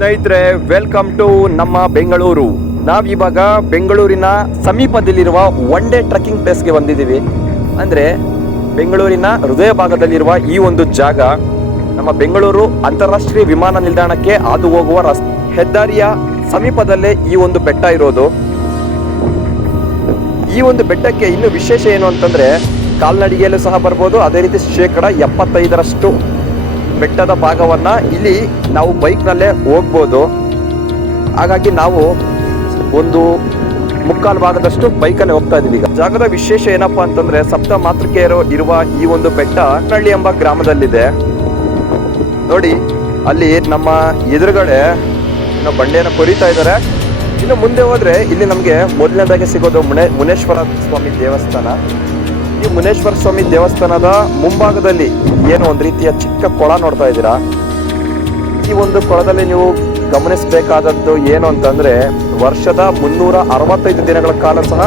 ಸ್ನೇಹಿತರೆ welcome to ನಮ್ಮ ಬೆಂಗಳೂರು. ನಾವಿವಾಗ ಬೆಂಗಳೂರಿನ ಸಮೀಪದಲ್ಲಿರುವ ಒನ್ ಡೇ ಟ್ರೆಕ್ಕಿಂಗ್ ಪ್ಲೇಸ್ಗೆ ಬಂದಿದ್ದೀವಿ. ಅಂದರೆ, ಬೆಂಗಳೂರಿನ ಹೃದಯ ಭಾಗದಲ್ಲಿರುವ ಈ ಒಂದು ಜಾಗ, ನಮ್ಮ ಬೆಂಗಳೂರು ಅಂತಾರಾಷ್ಟ್ರೀಯ ವಿಮಾನ ನಿಲ್ದಾಣಕ್ಕೆ ಹಾದು ಹೋಗುವ ರಸ್, ಹೆದ್ದಾರಿಯ ಸಮೀಪದಲ್ಲೇ ಈ ಒಂದು ಬೆಟ್ಟ ಇರೋದು. ಈ ಒಂದು ಬೆಟ್ಟಕ್ಕೆ ಇನ್ನು ವಿಶೇಷ ಏನು ಅಂತಂದ್ರೆ, ಕಾಲ್ನಡಿಗೆಯಲ್ಲೂ ಸಹ ಬರ್ಬೋದು, ಅದೇ ರೀತಿ ಶೇಕಡ ಎಪ್ಪತ್ತೈದರಷ್ಟು ಬೆಟ್ಟದ ಭಾಗವನ್ನ ಇಲ್ಲಿ ನಾವು ಬೈಕ್ನಲ್ಲೇ ಹೋಗ್ಬೋದು. ಹಾಗಾಗಿ ನಾವು ಒಂದು ಮುಕ್ಕಾಲು ಭಾಗದಷ್ಟು ಬೈಕಲ್ಲಿ ಹೋಗ್ತಾ ಇದೀವಿ ಈಗ. ಜಾಗದ ವಿಶೇಷ ಏನಪ್ಪ ಅಂತಂದ್ರೆ ಸಪ್ತ ಮಾತೃಕೆಯರು ಇರುವ ಈ ಒಂದು ಬೆಟ್ಟ ಹಳ್ಳಿ ಎಂಬ ಗ್ರಾಮದಲ್ಲಿದೆ. ನೋಡಿ, ಅಲ್ಲಿ ನಮ್ಮ ಎದುರುಗಡೆ ಬಂಡೆಯನ್ನು ಕೊರಿತಾ ಇದ್ದಾರೆ. ಇನ್ನು ಮುಂದೆ ಹೋದ್ರೆ ಇಲ್ಲಿ ನಮಗೆ ಮೊದಲನೇದಾಗಿ ಸಿಗೋದು ಮುನೆ, ಮುನೇಶ್ವರ ಸ್ವಾಮಿ ದೇವಸ್ಥಾನ. ಈ ಮುನೇಶ್ವರ ಸ್ವಾಮಿ ದೇವಸ್ಥಾನದ ಮುಂಭಾಗದಲ್ಲಿ ಏನು ಒಂದು ರೀತಿಯ ಚಿಕ್ಕ ಕೊಳ ನೋಡ್ತಾ ಇದ್ದೀರಾ? ಈ ಒಂದು ಕೊಳದಲ್ಲಿ ನೀವು ಗಮನಿಸಬೇಕಾದದ್ದು ಏನು ಅಂತಂದರೆ ವರ್ಷದ ಮುನ್ನೂರ ಅರವತ್ತೈದು ದಿನಗಳ ಕಾಲ ಸಹ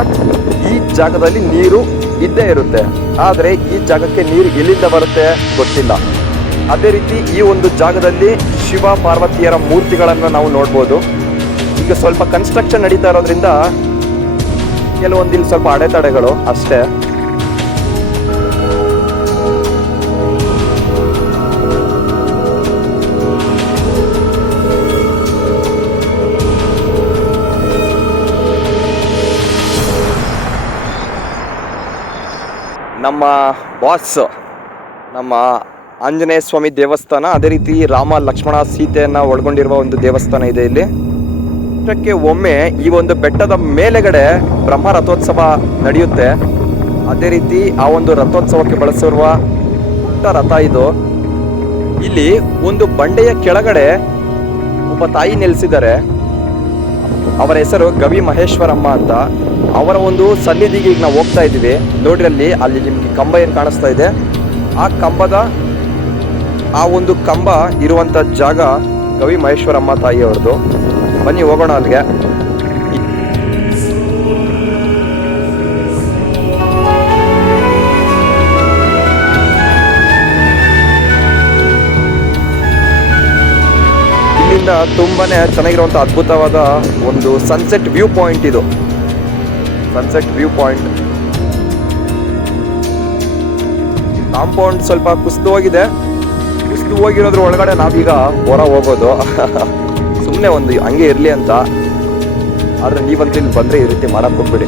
ಈ ಜಾಗದಲ್ಲಿ ನೀರು ಇದ್ದೇ ಇರುತ್ತೆ. ಆದರೆ ಈ ಜಾಗಕ್ಕೆ ನೀರು ಎಲ್ಲಿಂದ ಬರುತ್ತೆ ಗೊತ್ತಿಲ್ಲ. ಅದೇ ರೀತಿ ಈ ಒಂದು ಜಾಗದಲ್ಲಿ ಶಿವ ಪಾರ್ವತಿಯರ ಮೂರ್ತಿಗಳನ್ನು ನಾವು ನೋಡ್ಬೋದು. ಈಗ ಸ್ವಲ್ಪ ಕನ್ಸ್ಟ್ರಕ್ಷನ್ ನಡೀತಾ ಇರೋದ್ರಿಂದ ಕೆಲವೊಂದಿಲ್ಲಿ ಸ್ವಲ್ಪ ಅಡೆತಡೆಗಳು ಅಷ್ಟೇ. ನಮ್ಮ ಬಾಸ್ ನಮ್ಮ ಆಂಜನೇಯ ಸ್ವಾಮಿ ದೇವಸ್ಥಾನ, ಅದೇ ರೀತಿ ರಾಮ ಲಕ್ಷ್ಮಣ ಸೀತೆಯನ್ನು ಒಳಗೊಂಡಿರುವ ಒಂದು ದೇವಸ್ಥಾನ ಇದೆ ಇಲ್ಲಿ. ವರ್ಷಕ್ಕೆ ಒಮ್ಮೆ ಈ ಒಂದು ಬೆಟ್ಟದ ಮೇಲೆಗಡೆ ಬ್ರಹ್ಮ ರಥೋತ್ಸವ ನಡೆಯುತ್ತೆ. ಅದೇ ರೀತಿ ಆ ಒಂದು ರಥೋತ್ಸವಕ್ಕೆ ಬಳಸಿರುವ ರಥ ಇದು. ಇಲ್ಲಿ ಒಂದು ಬಂಡೆಯ ಕೆಳಗಡೆ ಒಬ್ಬ ತಾಯಿ ನೆಲೆಸಿದ್ದಾರೆ. ಅವರ ಹೆಸರು ಗವಿ ಮಹೇಶ್ವರಮ್ಮ ಅಂತ. ಅವರ ಒಂದು ಸನ್ನಿಧಿಗೆ ಈಗ ನಾವು ಹೋಗ್ತಾ ಇದ್ದೀವಿ. ನೋಡ್ರಿ ಅಲ್ಲಿ ಅಲ್ಲಿ ನಿಮ್ಗೆ ಕಂಬ ಏನು ಕಾಣಿಸ್ತಾ ಇದೆ? ಆ ಕಂಬದ, ಆ ಒಂದು ಕಂಬ ಇರುವಂತ ಜಾಗ ಗವಿ ಮಹೇಶ್ವರಮ್ಮ ತಾಯಿ ಅವ್ರದ್ದು ಬನ್ನಿ ಹೋಗೋಣ ಅಲ್ಲಿಗೆ. ಇಲ್ಲಿಂದ ಚೆನ್ನಾಗಿರುವಂಥ ಅದ್ಭುತವಾದ ಒಂದು ಸನ್ಸೆಟ್ ವ್ಯೂ ಪಾಯಿಂಟ್ ಇದು. ಸನ್ಸೆಟ್ ವ್ಯೂ ಪಾಯಿಂಟ್ ಕಾಂಪೌಂಡ್ ಸ್ವಲ್ಪ ಕುಸಿದು ಹೋಗಿದೆ ಕುಸಿದು ಹೋಗಿರೋದ್ರ ಒಳಗಡೆ ನಾವೀಗ ಹೊರ ಹೋಗೋದು. ಸುಮ್ಮನೆ ಒಂದು ಹಂಗೆ ಇರಲಿ ಅಂತ. ಆದ್ರೆ ನೀವಂತ ಇಲ್ಲಿ ಬಂದ್ರೆ ಈ ರೀತಿ ಮಾಡಕ್ ಹೋಗ್ಬಿಡಿ.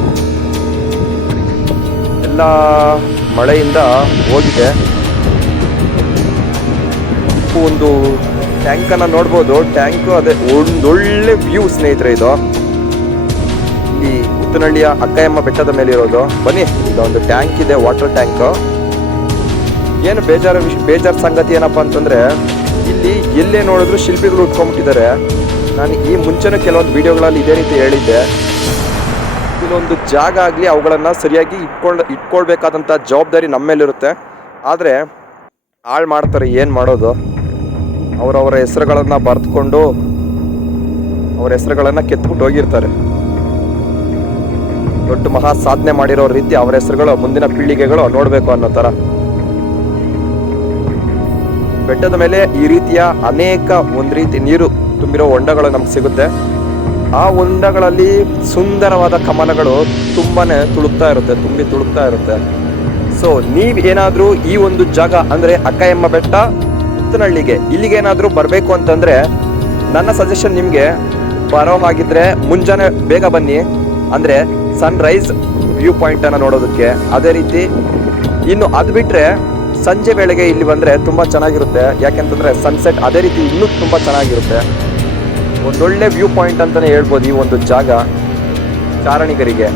ಎಲ್ಲ ಮಳೆಯಿಂದ ಹೋಗಿದೆ. ಒಂದು ಟ್ಯಾಂಕ್ ಅನ್ನ ನೋಡ್ಬೋದು. ಟ್ಯಾಂಕ್ ಅದೇ ಒಂದೊಳ್ಳೆ ವ್ಯೂ ಸ್ನೇಹಿತರೆ ಇದು. ಈ ಉತ್ತನಹಳ್ಳಿಯ ಅಕ್ಕಯಮ್ಮ ಬೆಟ್ಟದ ಮೇಲೆ ಇರೋದು. ಬನ್ನಿ ಒಂದು ಟ್ಯಾಂಕ್ ಇದೆ ವಾಟರ್ ಟ್ಯಾಂಕ್ ಏನು ಬೇಜಾರ ವಿಷ, ಬೇಜಾರ್ ಸಂಗತಿ ಏನಪ್ಪಾ ಅಂತಂದ್ರೆ, ಇಲ್ಲಿ ಎಲ್ಲೇ ನೋಡಿದ್ರು ಶಿಲ್ಪಿಗಳು ಉಟ್ಕೊಂಡ್ಬಿಟ್ಟಿದ್ದಾರೆ. ನಾನು ಈ ಮುಂಚೆನೂ ಕೆಲವೊಂದು ವಿಡಿಯೋಗಳಲ್ಲಿ ಇದೇ ರೀತಿ ಹೇಳಿದ್ದೆ. ಇಲ್ಲೊಂದು ಜಾಗ ಆಗಲಿ ಅವುಗಳನ್ನು ಸರಿಯಾಗಿ ಇಟ್ಕೊಂಡು ಇಟ್ಕೊಳ್ಬೇಕಾದಂಥ ಜವಾಬ್ದಾರಿ ನಮ್ಮ ಮೇಲಿರುತ್ತೆ ಆದರೆ, ಹಾಳು ಮಾಡ್ತಾರೆ, ಏನು ಮಾಡೋದು? ಅವರವರ ಹೆಸರುಗಳನ್ನು ಬರೆದುಕೊಂಡು ಅವರ ಹೆಸರುಗಳನ್ನು ಕೆತ್ಬಿಟ್ಟು ಹೋಗಿರ್ತಾರೆ. ದೊಡ್ಡ ಮಹಾ ಸಾಧನೆ ಮಾಡಿರೋ ರೀತಿ ಅವರ ಹೆಸರುಗಳು, ಮುಂದಿನ ಪೀಳಿಗೆಗಳು ನೋಡಬೇಕು ಅನ್ನೋ ಥರ. ಬೆಟ್ಟದ ಮೇಲೆ ಈ ರೀತಿಯ ಅನೇಕ ಒಂದು ರೀತಿ ನೀರು ತುಂಬಿರೋ ಹೊಂಡಗಳು ನಮ್ಗೆ ಸಿಗುತ್ತೆ. ಆ ಹೊಂಡಗಳಲ್ಲಿ ಸುಂದರವಾದ ಕಮಲಗಳು ತುಂಬಾನೇ ತುಳುಕ್ತಾ ಇರುತ್ತೆ, ತುಂಬಿ ತುಳುಕ್ತಾ ಇರುತ್ತೆ. ಸೊ ನೀವು ಏನಾದರೂ ಈ ಒಂದು ಜಾಗ ಅಂದ್ರೆ ಅಕ್ಕಯಮ್ಮ ಬೆಟ್ಟ ಉತ್ತನಹಳ್ಳಿಗೆ ಇಲ್ಲಿಗೆ ಏನಾದರೂ ಬರಬೇಕು ಅಂತಂದರೆ ನನ್ನ ಸಜೆಷನ್ ನಿಮಗೆ ಬರೋ ಹಾಗಿದ್ರೆ ಮುಂಜಾನೆ ಬೇಗ ಬನ್ನಿ. ಅಂದರೆ ಸನ್ ರೈಸ್ ವ್ಯೂ ಪಾಯಿಂಟನ್ನು ನೋಡೋದಕ್ಕೆ. ಅದೇ ರೀತಿ ಇನ್ನು ಅದು ಬಿಟ್ಟರೆ ಸಂಜೆ ವೇಳೆಗೆ ಇಲ್ಲಿ ಬಂದರೆ ತುಂಬ ಚೆನ್ನಾಗಿರುತ್ತೆ. ಯಾಕೆಂತಂದರೆ ಸನ್ಸೆಟ್ ಅದೇ ರೀತಿ ಇನ್ನೂ ತುಂಬ ಚೆನ್ನಾಗಿರುತ್ತೆ. ಒಂದೊಳ್ಳೆ ವ್ಯೂ ಪಾಯಿಂಟ್ ಅಂತಲೇ ಹೇಳ್ಬೋದು ಈ ಒಂದು ಜಾಗ ಚಾರಣಿಗರಿಗೆ.